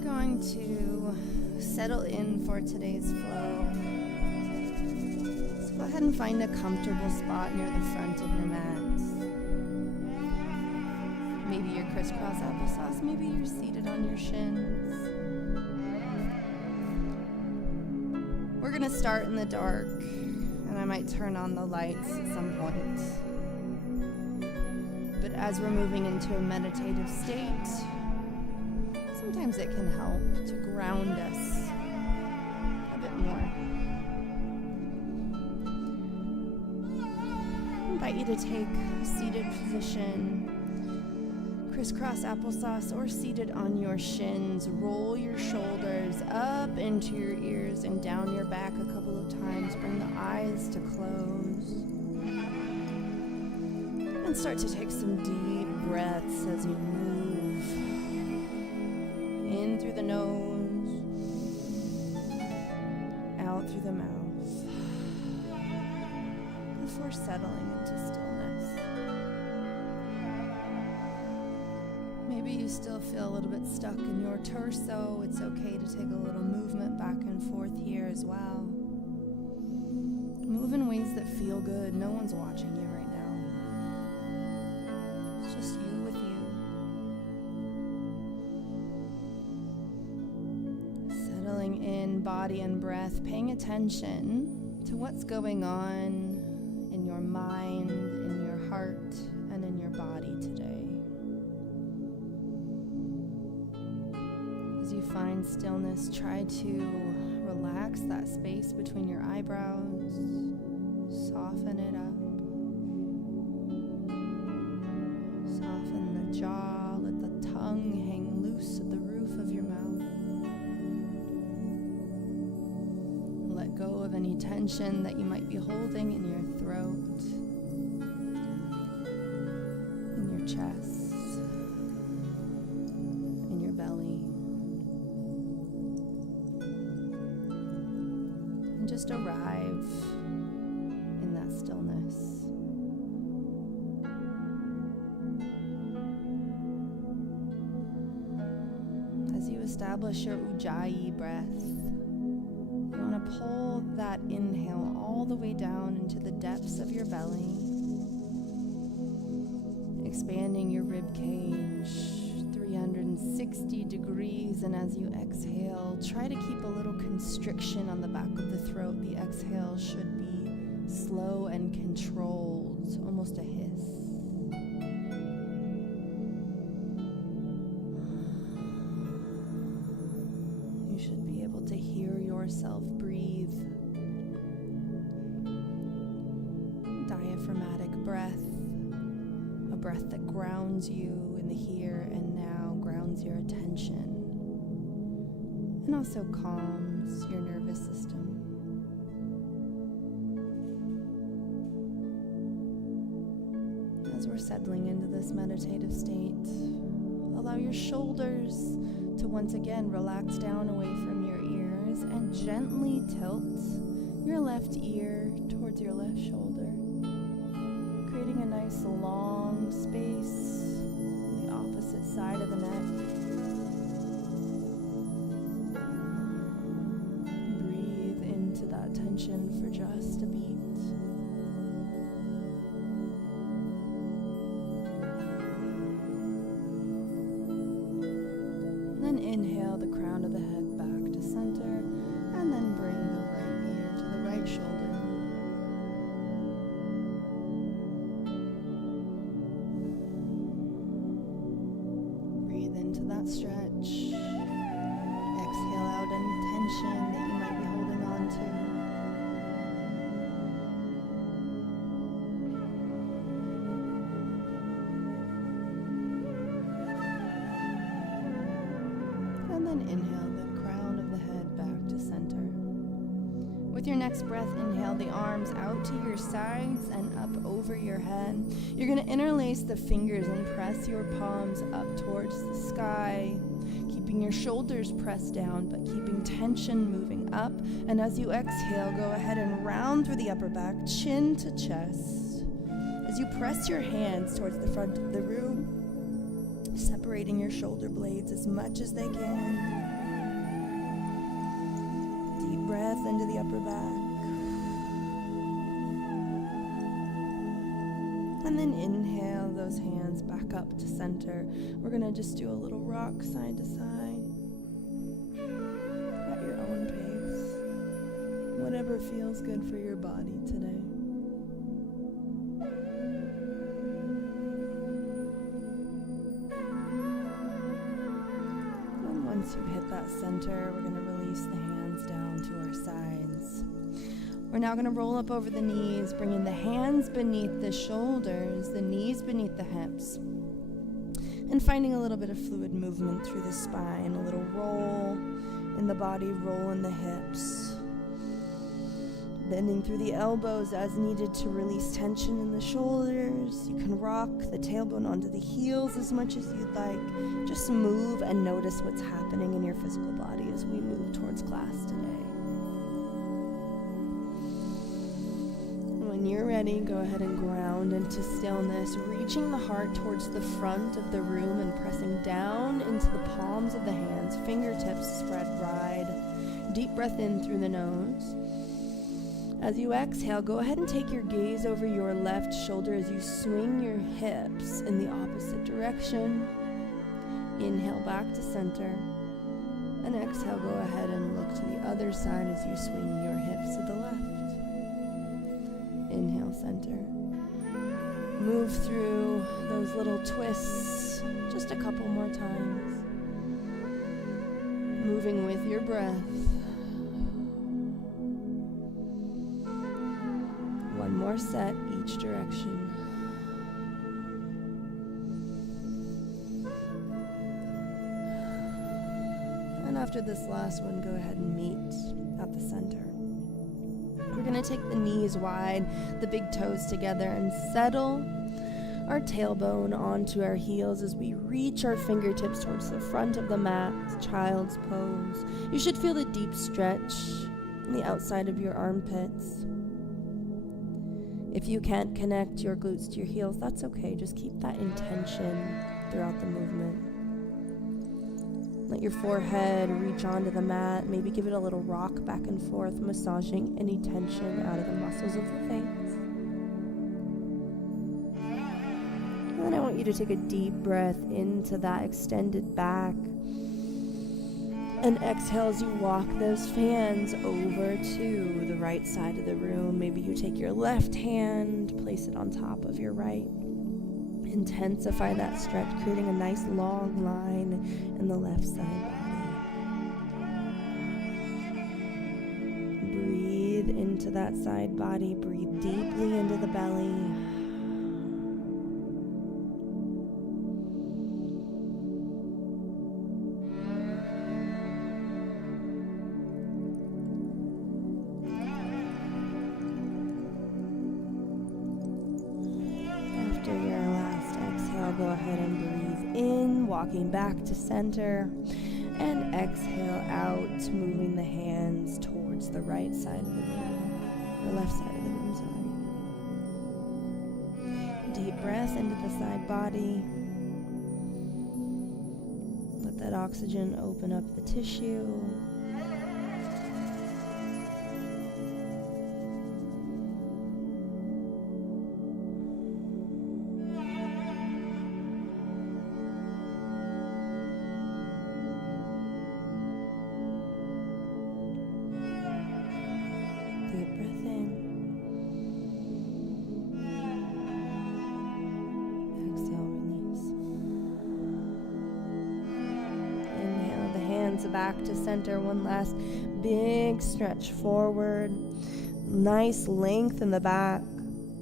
going to settle in for today's flow. So go ahead and find a comfortable spot near the front of your mat. Maybe you're crisscross applesauce, maybe you're seated on your shins. We're going to start in the dark, and I might turn on the lights at some point. But as we're moving into a meditative state, sometimes it can help to ground us a bit more. I invite you to take a seated position, crisscross applesauce, or seated on your shins. Roll your shoulders up into your ears and down your back a couple of times. Bring the eyes to close. And start to take some deep breaths as you move. In through the nose, out through the mouth, before settling into stillness. Maybe you still feel a little bit stuck in your torso. It's okay to take a little movement back and forth here as well. Move in ways that feel good. No one's watching you right now. It's just you with you. Settling in body and breath, paying attention to what's going on in your mind, in your heart, and in your body today. As you find stillness, try to relax that space between your eyebrows. Soften it up. Soften the jaw. Let the tongue hang loose at the roof of your mouth. Let go of any tension that you might be holding in your throat, in your chest, in your belly. And just arrive in that stillness. As you establish your Ujjayi breath, you want to pull that inhale all the way down into the depths of your belly, expanding your rib cage 360 degrees, and as you exhale, try to keep a little constriction on the back of the throat. The exhale should be slow and controlled, almost a hiss. You should be able to hear yourself breathe. Diaphragmatic breath, a breath that grounds you in the here and now, grounds your attention, and also calms your nervous system. As we're settling into this meditative state, allow your shoulders to once again relax down away from your ears and gently tilt your left ear towards your left shoulder, creating a nice long space on the opposite side of the neck. Breathe into that tension for just a beat. Then inhale the crown of the head back to center, and then bring the right ear to the right shoulder. Breathe into that stretch. Exhale out any tension that you might be holding on to. And then inhale the crown of the head back to center. With your next breath, inhale the arms out to your sides and up over your head. You're going to interlace the fingers and press your palms up towards the sky, keeping your shoulders pressed down, but keeping tension moving up. And as you exhale, go ahead and round through the upper back, chin to chest. As you press your hands towards the front of the room, separating your shoulder blades as much as they can. deep breath into the upper back. And then inhale those hands back up to center. We're going to just do a little rock side to side at your own pace. Whatever feels good for your body today. And once you hit that center, we're going to release the hands down to our sides. We're now going to roll up over the knees, bringing the hands beneath the shoulders, the knees beneath the hips, and finding a little bit of fluid movement through the spine, a little roll in the body, roll in the hips, bending through the elbows as needed to release tension in the shoulders. You can rock the tailbone onto the heels as much as you'd like. Just move and notice what's happening in your physical body as we move towards class today. When you're ready, go ahead and ground into stillness, reaching the heart towards the front of the room and pressing down into the palms of the hands, fingertips spread wide. Deep breath in through the nose. As you exhale, go ahead and take your gaze over your left shoulder as you swing your hips in the opposite direction. Inhale back to center. And exhale, go ahead and look to the other side as you swing your hips to the left. Inhale, center. Move through those little twists just a couple more times. Moving with your breath. One more set each direction. And after this last one, go ahead and meet at the center. We're going to take the knees wide, the big toes together, and settle our tailbone onto our heels as we reach our fingertips towards the front of the mat, child's pose. You should feel a deep stretch on the outside of your armpits. If you can't connect your glutes to your heels, that's okay. Just keep that intention throughout the movement. Let your forehead reach onto the mat. Maybe give it a little rock back and forth, massaging any tension out of the muscles of the face. And then I want you to take a deep breath into that extended back. And exhale as you walk those fans over to the right side of the room. Maybe you take your left hand, place it on top of your right. Intensify that stretch, creating a nice long line in the left side body. Breathe into that side body. Breathe deeply into the belly. Go ahead and breathe in, walking back to center, and exhale out, moving the hands towards the right side of the room, the left side of the room, sorry. Deep breath into the side body. Let that oxygen open up the tissue. Back to center. One last big stretch forward. Nice length in the back.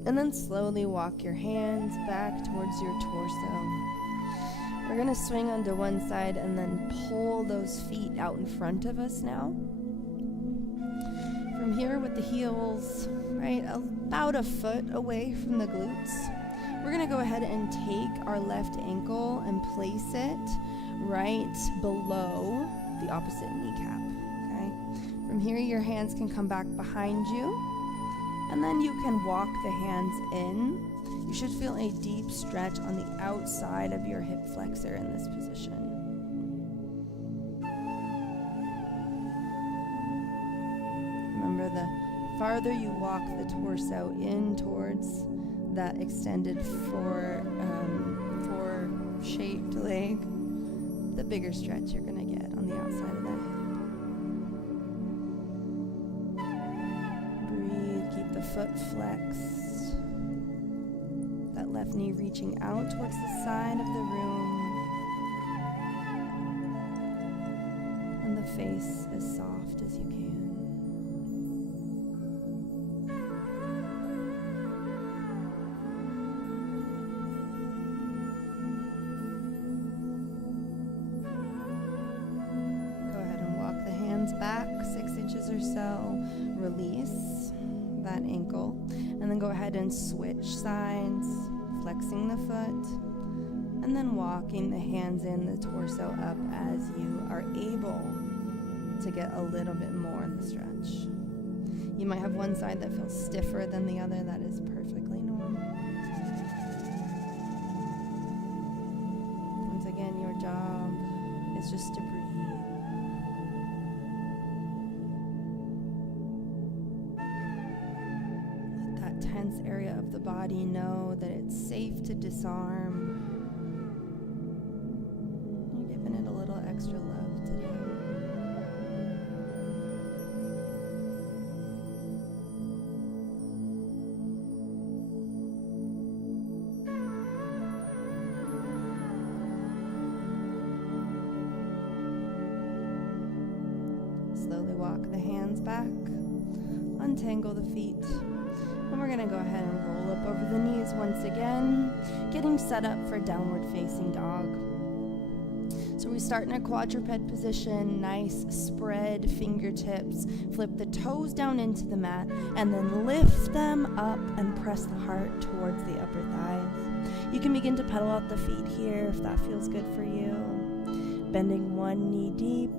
And then slowly walk your hands back towards your torso. We're going to swing onto one side and then pull those feet out in front of us now. From here with the heels, right, about a foot away from the glutes. We're going to go ahead and take our left ankle and place it right below the opposite kneecap, okay? From here, your hands can come back behind you, and then you can walk the hands in. You should feel a deep stretch on the outside of your hip flexor in this position. the farther you walk the torso in towards that extended four-shaped leg, the bigger stretch you're going to get on the outside of that hip. Breathe, keep the foot flexed. That left knee reaching out towards the side of the room. And the face as soft as you can. Back 6 inches or so, release that ankle, and then go ahead and switch sides, flexing the foot, and then walking the hands in, the torso up as you are able to get a little bit more in the stretch. You might have one side that feels stiffer than the other. That is perfectly normal. Once again, your job is just to breathe. Tense area of the body, know that it's safe to disarm. You're giving it a little extra love today. Slowly walk the hands back, untangle the feet. And we're going to go ahead and roll up over the knees once again, getting set up for downward facing dog. So we start in a quadruped position, nice spread fingertips, flip the toes down into the mat, and then lift them up and press the heart towards the upper thighs. You can begin to pedal out the feet here if that feels good for you. Bending one knee deep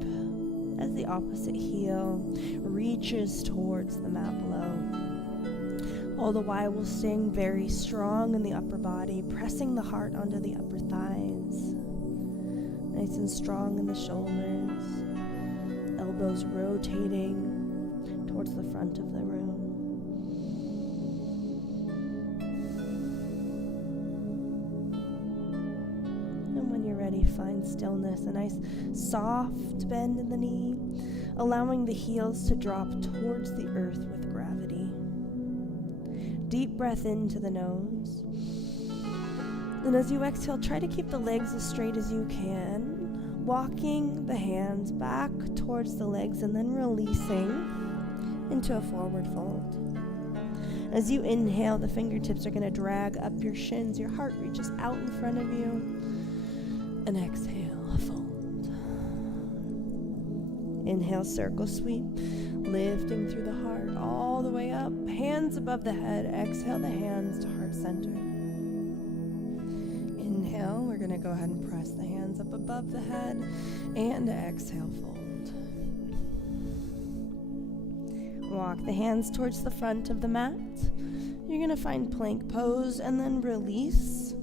as the opposite heel reaches towards the mat below. All the while we're staying very strong in the upper body, pressing the heart onto the upper thighs. Nice and strong in the shoulders. Elbows rotating towards the front of the room. And when you're ready, find stillness, a nice soft bend in the knee, allowing the heels to drop towards the earth with gravity. Deep breath into the nose. And as you exhale, try to keep the legs as straight as you can, walking the hands back towards the legs and then releasing into a forward fold. As you inhale, the fingertips are going to drag up your shins. Your heart reaches out in front of you. And exhale, fold. Inhale, circle sweep. Lifting through the heart all the way up, hands above the head. Exhale the hands to heart center. Inhale, we're going to go ahead and press the hands up above the head, and exhale, fold. Walk the hands towards the front of the mat. You're going to find plank pose and then release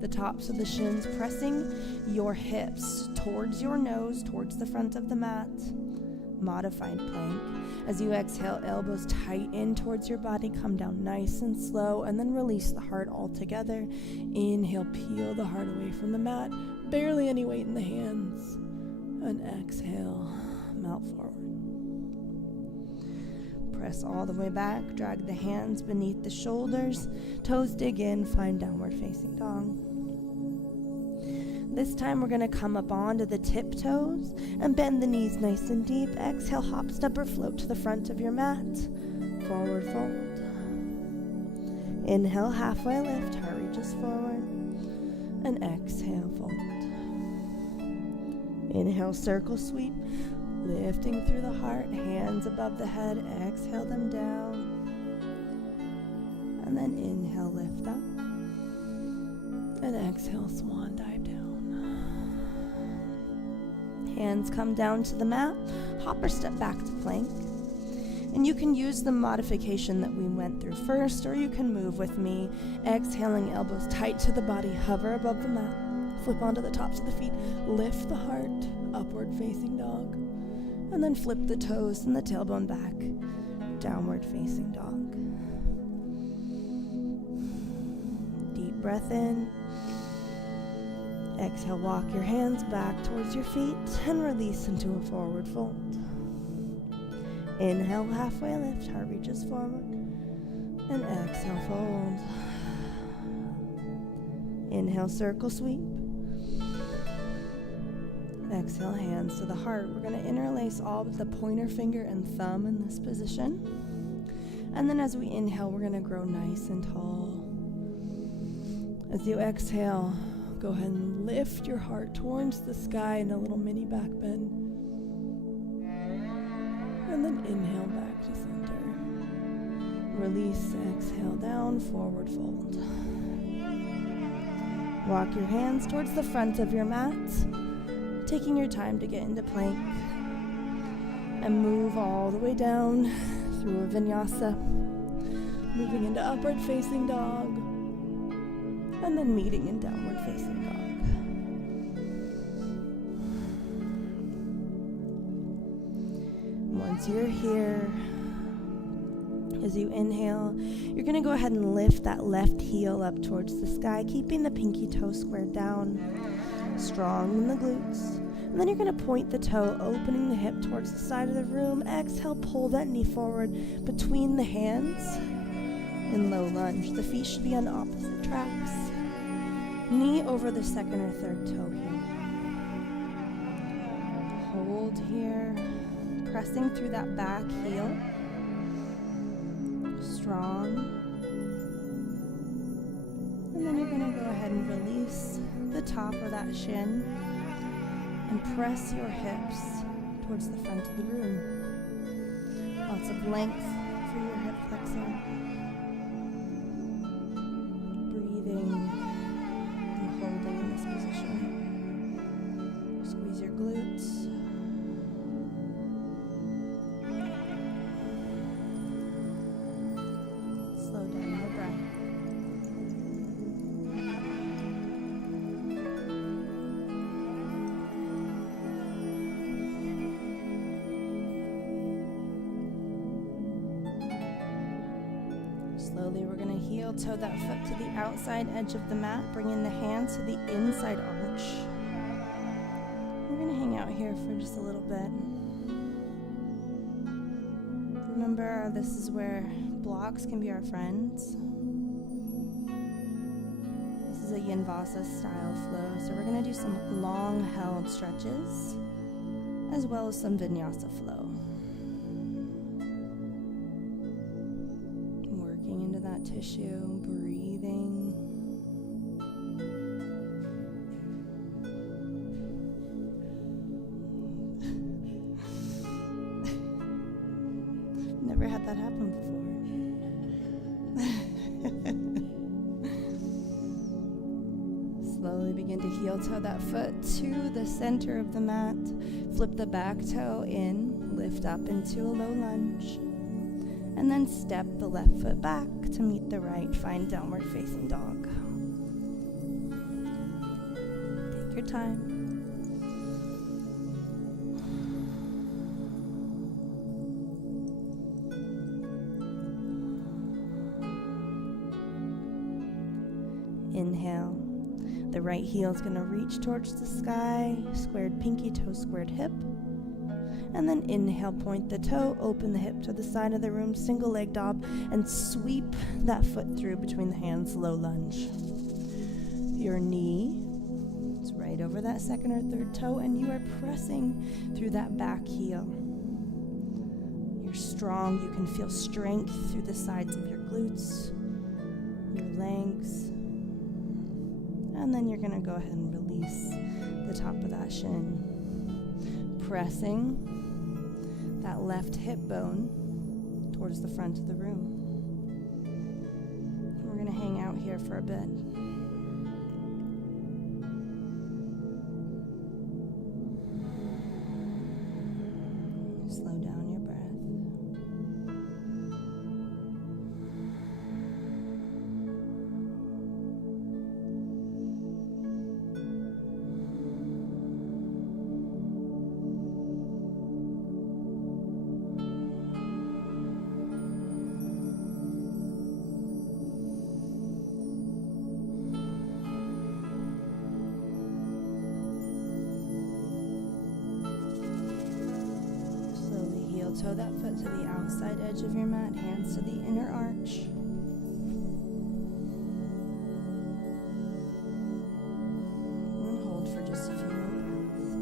the tops of the shins, pressing your hips towards your nose, towards the front of the mat. Modified plank. As you exhale, elbows tight in towards your body, come down nice and slow, and then release the heart altogether. Inhale, peel the heart away from the mat, barely any weight in the hands, and exhale, melt forward. Press all the way back, drag the hands beneath the shoulders, toes dig in, find downward facing dog. This time we're going to come up onto the tiptoes and bend the knees nice and deep. Exhale, hop, step, or float to the front of your mat. Forward fold. Inhale, halfway lift, heart reaches forward. And exhale, fold. Inhale, circle sweep, lifting through the heart, hands above the head. Exhale them down. And then inhale, lift up. And exhale, swan dive down. Hands come down to the mat, hop or step back to plank. And you can use the modification that we went through first, or you can move with me. Exhaling, elbows tight to the body, hover above the mat, flip onto the tops of the feet, lift the heart, upward facing dog, and then flip the toes and the tailbone back. downward facing dog. Deep breath in. Exhale, walk your hands back towards your feet and release into a forward fold. Inhale, halfway lift, heart reaches forward. And exhale, fold. Inhale, circle sweep. Exhale, hands to the heart. We're going to interlace all but the pointer finger and thumb in this position. And then as we inhale, we're going to grow nice and tall. As you exhale, go ahead and lift your heart towards the sky in a little mini back bend. And then inhale back to center. Release, exhale down, forward fold. Walk your hands towards the front of your mat, taking your time to get into plank. And move all the way down through a Vinyasa, moving into upward facing dog, and then meeting in downward facing dog. Once you're here, as you inhale, you're going to go ahead and lift that left heel up towards the sky, keeping the pinky toe squared down, strong in the glutes. And then you're going to point the toe, opening the hip towards the side of the room. Exhale, pull that knee forward between the hands in low lunge. The feet should be on opposite tracks. Knee over the second or third toe here. Hold here, pressing through that back heel. Strong. And then you're going to go ahead and release the top of that shin and press your hips towards the front of the room. Lots of length for your hip flexor. Breathing and holding in this position. Squeeze your glutes. Slow down your breath. Slowly, we're going to heel toe that foot to the outside edge of the mat, bringing the hands to the inside arch. We're going to hang out here for just a little bit. Remember, this is where blocks can be our friends. This is a Yin-Vasa style flow, so we're going to do some long held stretches as well as some Vinyasa flow. Working into that tissue, breathing. Never had that happen before. Slowly begin to heel toe that foot to the center of the mat. Flip the back toe in, lift up into a low lunge, and then step the left foot back to meet the right. Find downward facing dog. Take your time. Inhale. The right heel is going to reach towards the sky, squared pinky toe, squared hip. And then inhale, point the toe, open the hip to the side of the room, single leg dog, and sweep that foot through between the hands, low lunge. Your knee is right over that second or third toe, and you are pressing through that back heel. You're strong. You can feel strength through the sides of your glutes, your legs. And then you're going to go ahead and release the top of that shin. Pressing that left hip bone towards the front of the room. We're going to hang out here for a bit. Slow down your breath. heel toe that foot to the outside edge of your mat, hands to the inner arch. And hold for just a few more breaths.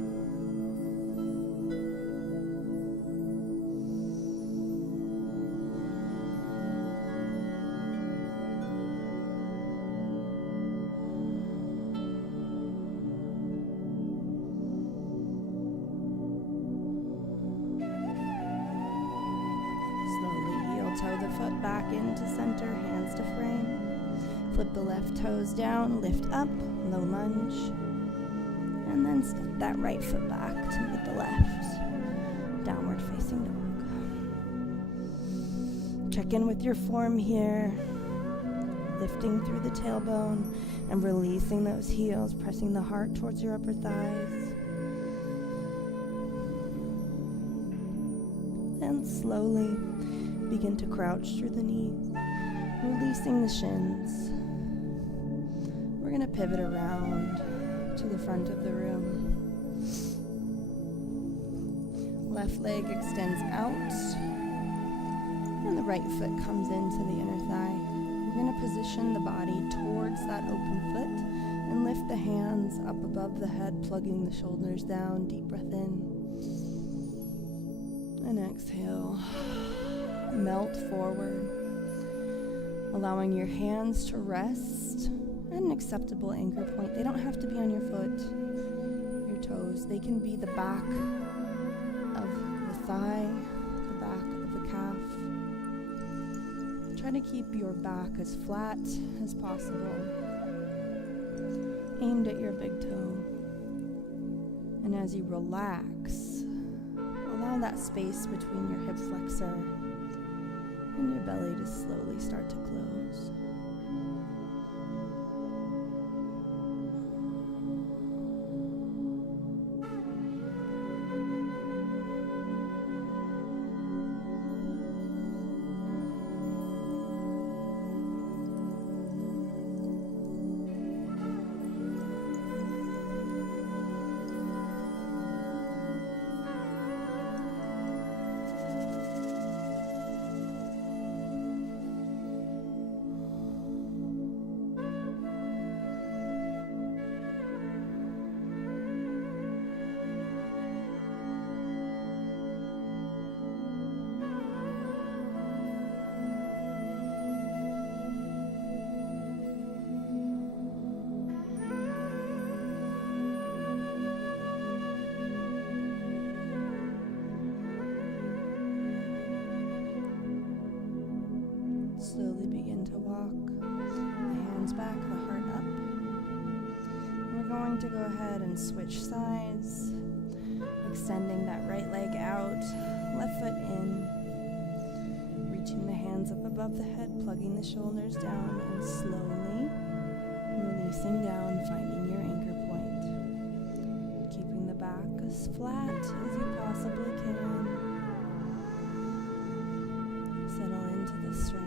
Toe the foot back into center, hands to frame. Flip the left toes down, lift up, low lunge. And then step that right foot back to meet the left. Downward facing dog. Check in with your form here. Lifting through the tailbone and releasing those heels, pressing the heart towards your upper thighs. Then slowly begin to crouch through the knees, releasing the shins. We're going to pivot around to the front of the room. Left leg extends out, and the right foot comes into the inner thigh. We're going to position the body towards that open foot and lift the hands up above the head, plugging the shoulders down. Deep breath in. And exhale. Melt forward, allowing your hands to rest at an acceptable anchor point. They don't have to be on your foot, your toes. They can be the back of the thigh, the back of the calf. Try to keep your back as flat as possible, aimed at your big toe. And as you relax, allow that space between your hip flexor and your belly to slowly start to close. Slowly begin to walk, the hands back, the heart up. We're going to go ahead and switch sides, extending that right leg out, left foot in, reaching the hands up above the head, plugging the shoulders down, and slowly releasing down, finding your anchor point. Keeping the back as flat as you possibly can. Settle into the stretch.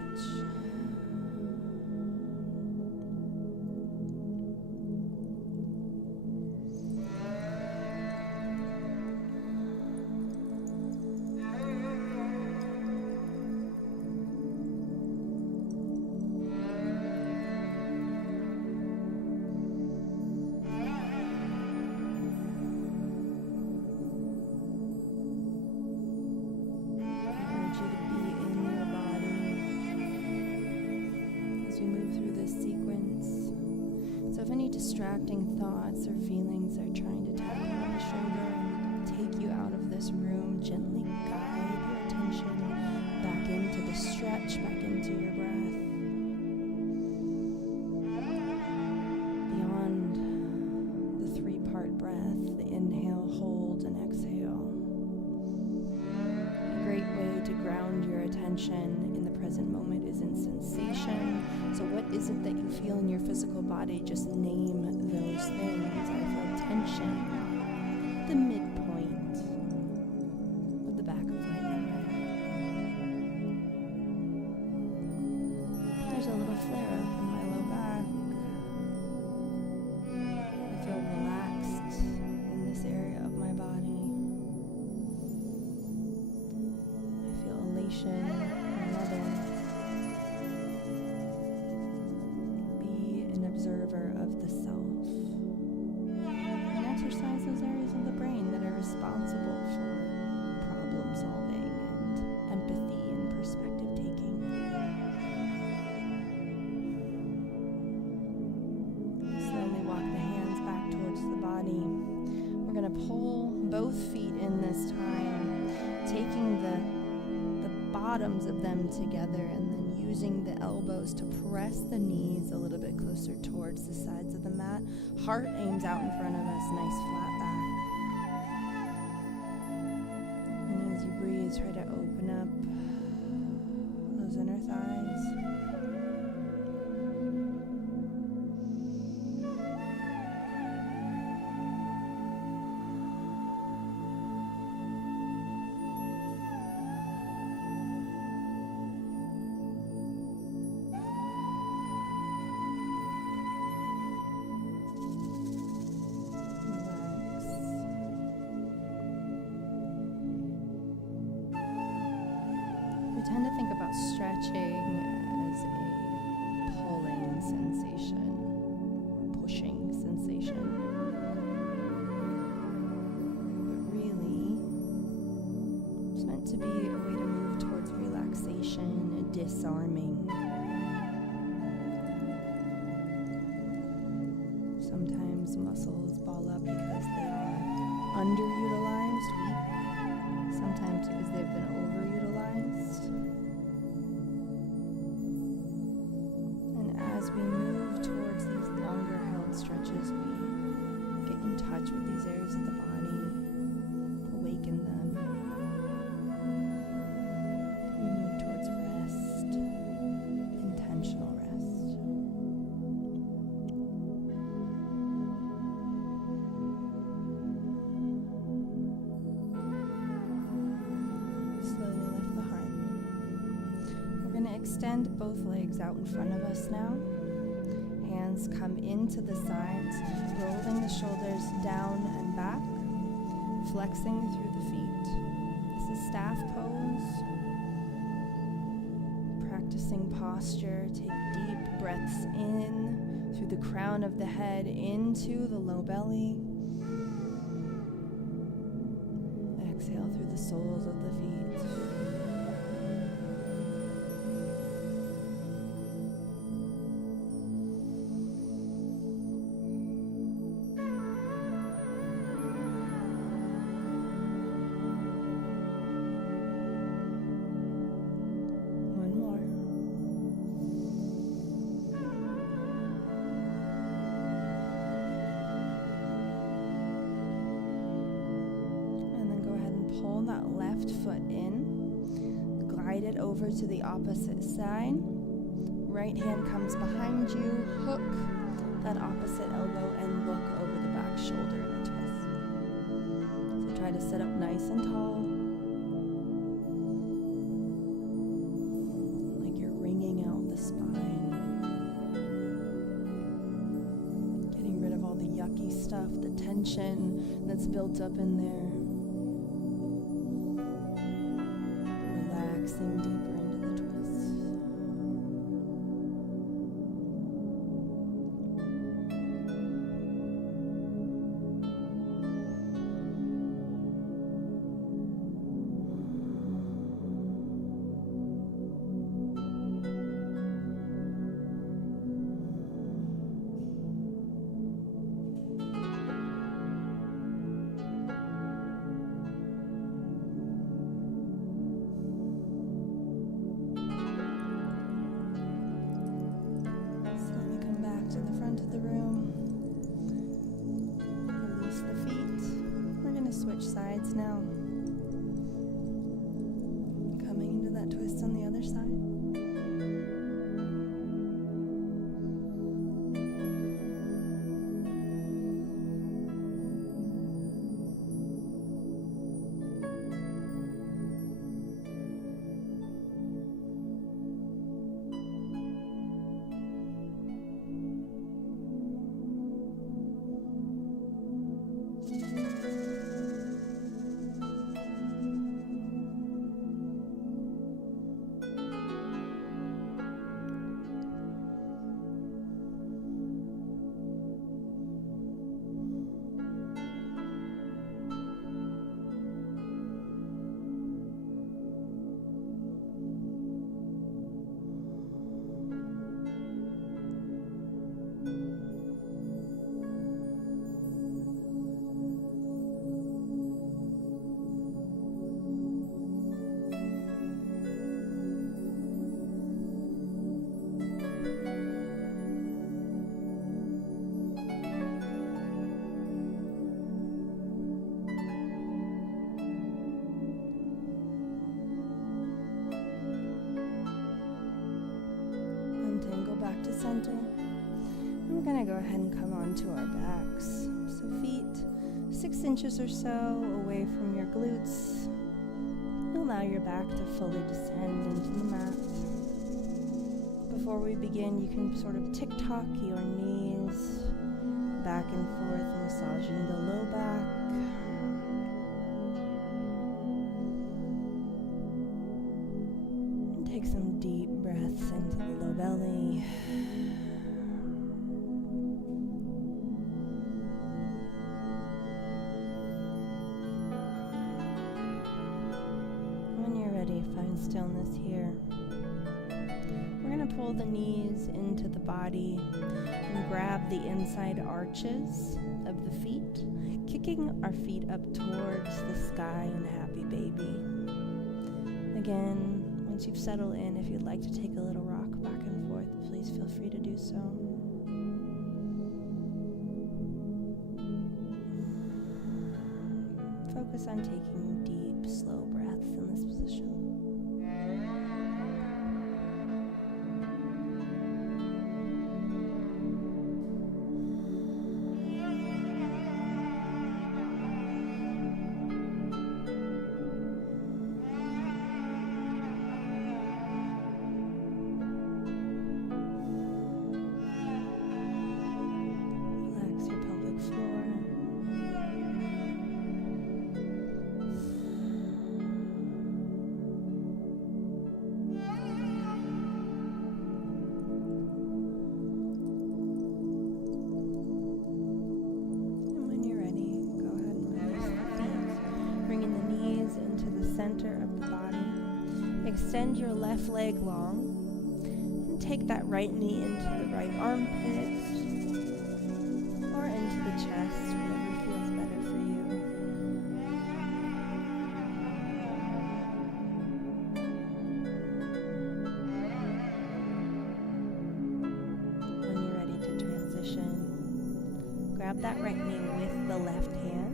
Distracting thoughts or feelings are trying to tap you on the shoulder and take you out of this room. Gently guide your attention back into the stretch, back into your breath. Beyond the three-part breath, the inhale, hold, and exhale. A great way to ground your attention in the present moment is in sensation. So what is it that you feel in your physical body? Just name those things. I feel tension at the midpoint of the back of my neck. There's a little flare up in my low back. I feel relaxed in this area of my body. walk the hands back towards the body. We're going to pull both feet in this time, taking the bottoms of them together and then using the elbows to press the knees a little bit closer towards the sides of the mat. Heart aims out in front of us, nice flat back. And as you breathe, try to open up those inner thighs. We tend to think about stretching as a pulling sensation or pushing sensation. But really, it's meant to be a way to move towards relaxation and disarming. Sometimes muscles ball up because they are underutilized, weak. Sometimes because they've been overutilized. And as we move towards these longer held stretches, we get in touch with these areas of the body, awaken them. We move towards rest, intentional rest. Extend both legs out in front of us now. Hands come into the sides, rolling the shoulders down and back, flexing through the feet. This is staff pose. Practicing posture. Take deep breaths in through the crown of the head into the low belly. Exhale through the soles of the feet. Pull that left foot in, glide it over to the opposite side. Right hand comes behind you, hook that opposite elbow and look over the back shoulder in a twist. So try to sit up nice and tall, like you're wringing out the spine. Getting rid of all the yucky stuff, the tension that's built up in there. Relaxing deeper into the twist. To the front of the room. Release the feet. We're going to switch sides now. Coming into that twist on the other side. center. And we're going to go ahead and come onto our backs. So feet 6 inches or so away from your glutes. Allow your back to fully descend into the mat. Before we begin, you can sort of tick-tock your knees back and forth, massaging the low back. And take some deep breaths into the low belly. When you're ready, find stillness here. We're going to pull the knees into the body and grab the inside arches of the feet, kicking our feet up towards the sky in happy baby. Again, once you've settled in, if you'd like to take a little rock back and forth, please feel free to do so. Focus on taking deep, slow breaths in this position. Center of the body. Extend your left leg long and take that right knee into the right armpit or into the chest, whatever feels better for you. When you're ready to transition, grab that right knee with the left hand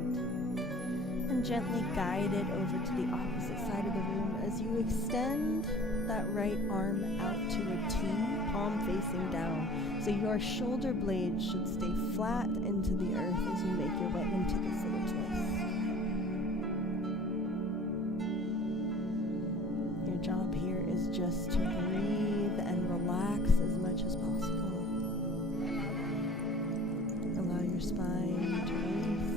and gently guide it over to the opposite side of the room as you extend that right arm out to a T, palm facing down. So your shoulder blades should stay flat into the earth as you make your way into this little twist. Your job here is just to breathe and relax as much as possible. Allow your spine to release.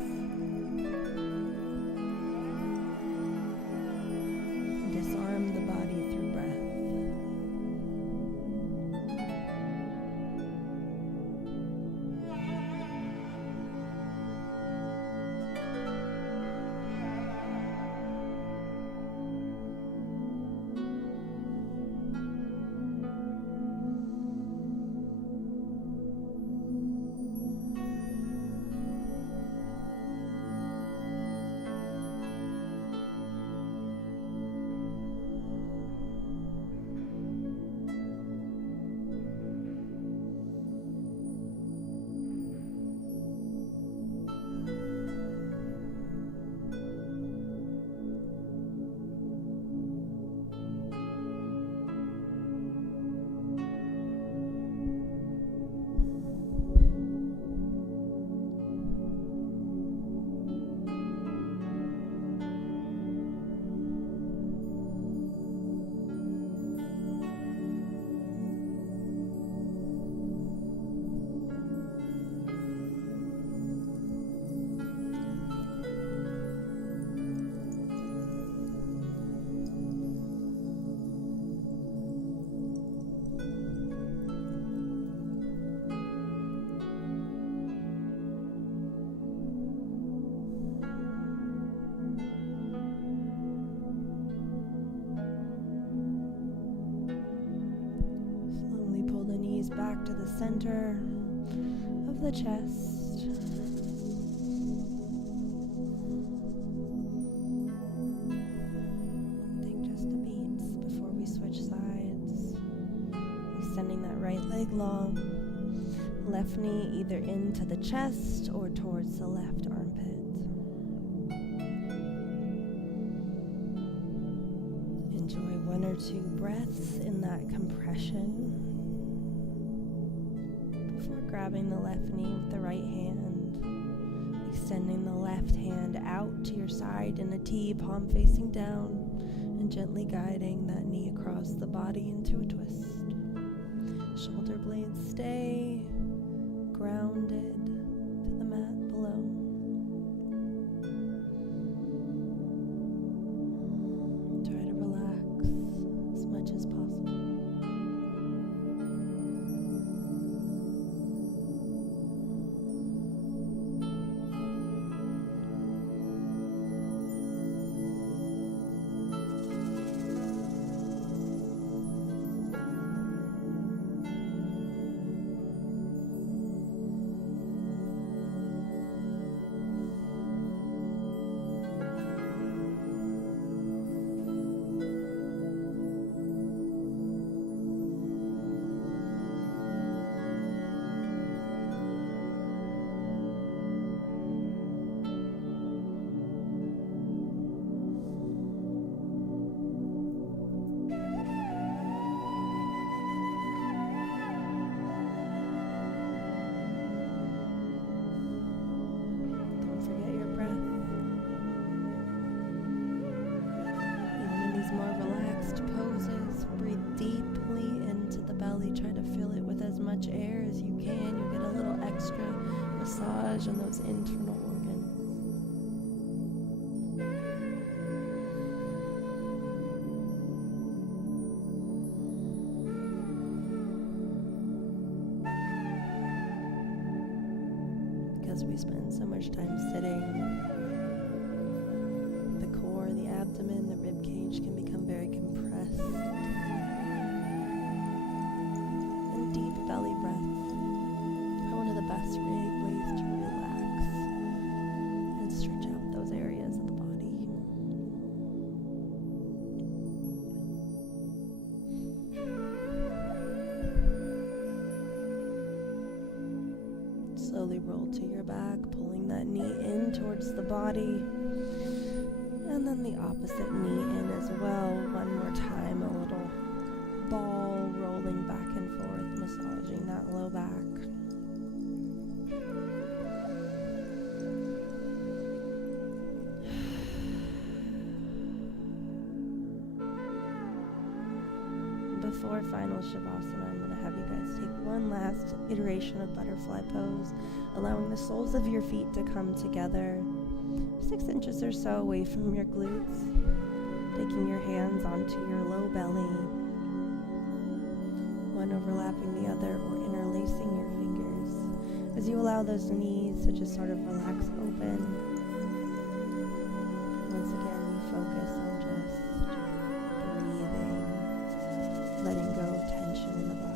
Disarm the body through breath. Back to the center of the chest. Take just a beat before we switch sides. Extending that right leg long. Left knee either into the chest or towards the left armpit. Enjoy 1 or 2 breaths in that compression. grabbing the left knee with the right hand, extending the left hand out to your side in a T, palm facing down, and gently guiding that knee across the body into a twist. Shoulder blades stay grounded to the mat below. Try to relax as much as possible. More relaxed poses. Breathe deeply into the belly. Try to fill it with as much air as you can. You'll get a little extra massage on those internal organs. Because we spend so much time sitting, the core, the abdomen, the rib cage can become very compressed. And deep belly breath are one of the best ways to relax and stretch out those areas of the body. Slowly roll to your back, pulling that knee in towards the body. And then the opposite knee in as well. One more time, a little ball rolling back and forth, massaging that low back. Before final Shavasana, I'm going to have you guys take one last iteration of butterfly pose, allowing the soles of your feet to come together 6 inches or so away from your glutes, taking your hands onto your low belly, one overlapping the other or interlacing your fingers as you allow those knees to just sort of relax open. Once again, we focus on just breathing, letting go of tension in the body.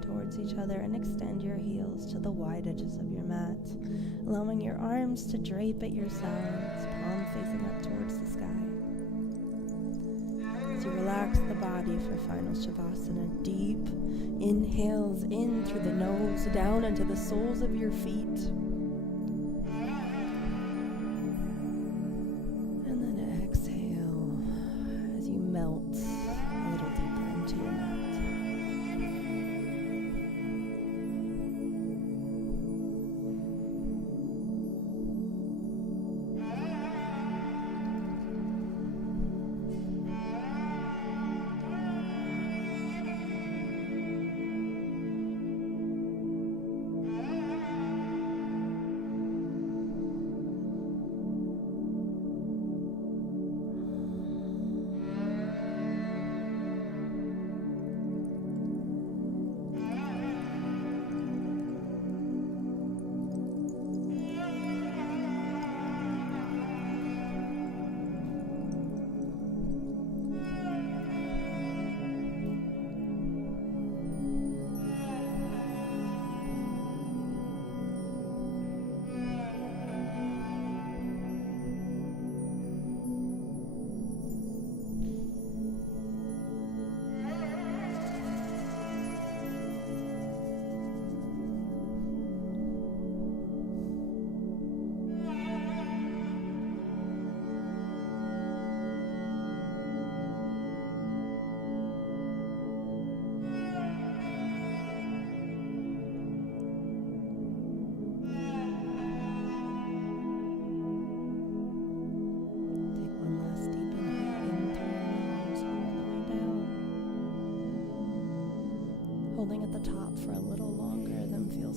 Towards each other and extend your heels to the wide edges of your mat, allowing your arms to drape at your sides, palm facing up towards the sky. As you relax the body for final Shavasana, deep inhales in through the nose, down into the soles of your feet. And then exhale as you melt a little deeper into your mat.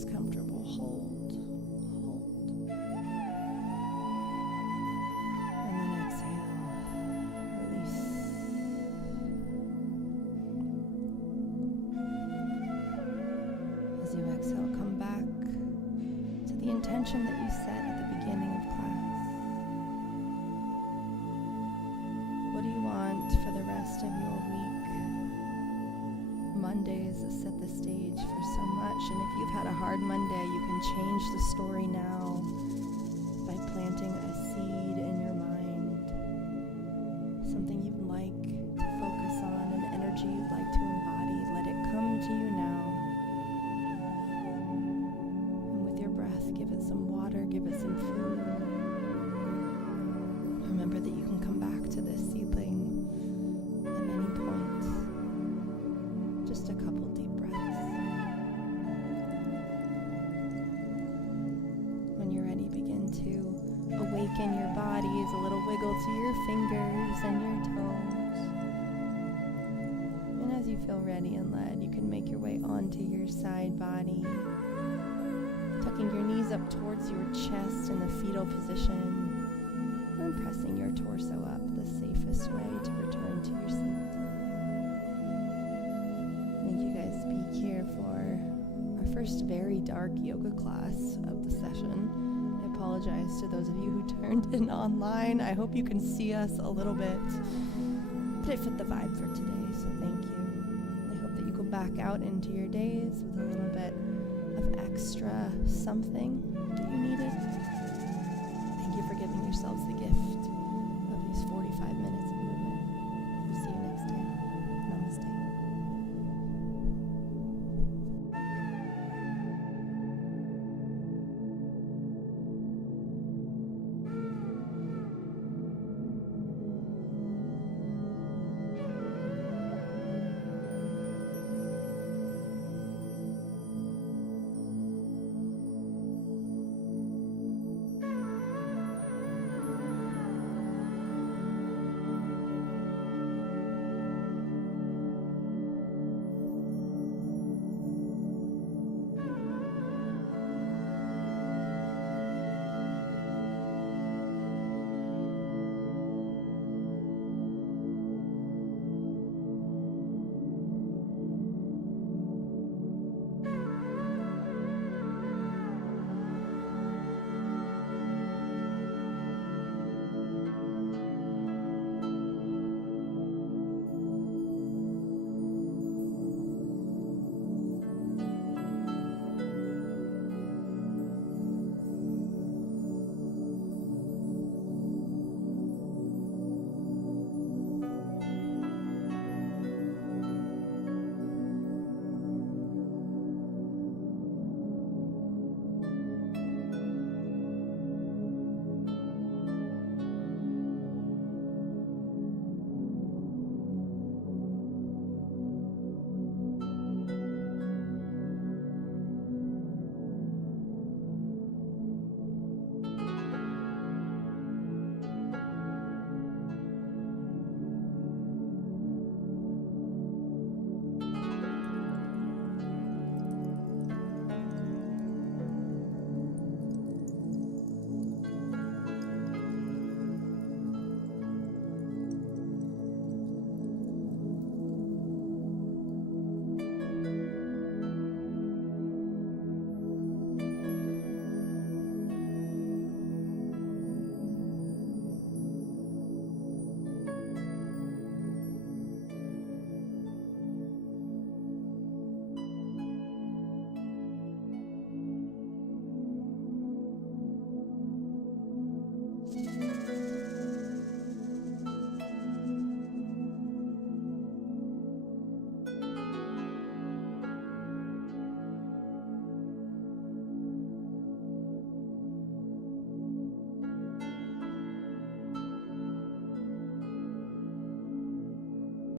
feels comfortable, hold. And then exhale, release. As you exhale, come back to the intention that you set at the beginning of class. What do you want for the rest of your week? Mondays set the stage for so much, and if you've had a hard Monday, you can change the story now by planting a seed in your mind, something you'd like to focus on, an energy you'd like to embody. Let it come to you now, and with your breath, give it some water, give it some food. Remember that you can come back to this seedling at any point. Just a couple deep breaths. When you're ready, begin to awaken your bodies, a little wiggle to your fingers and your toes. And as you feel ready and led, you can make your way onto your side body, tucking your knees up towards your chest in the fetal position, and pressing your torso up, the safest way to return to your seat. Thank you guys being here for our first very dark yoga class of the session. I apologize to those of you who turned in online. I hope you can see us a little bit, but it fit the vibe for today, so thank you. I hope that you go back out into your days with a little bit of extra something that you needed. Thank you for giving yourselves the gift of these 45 minutes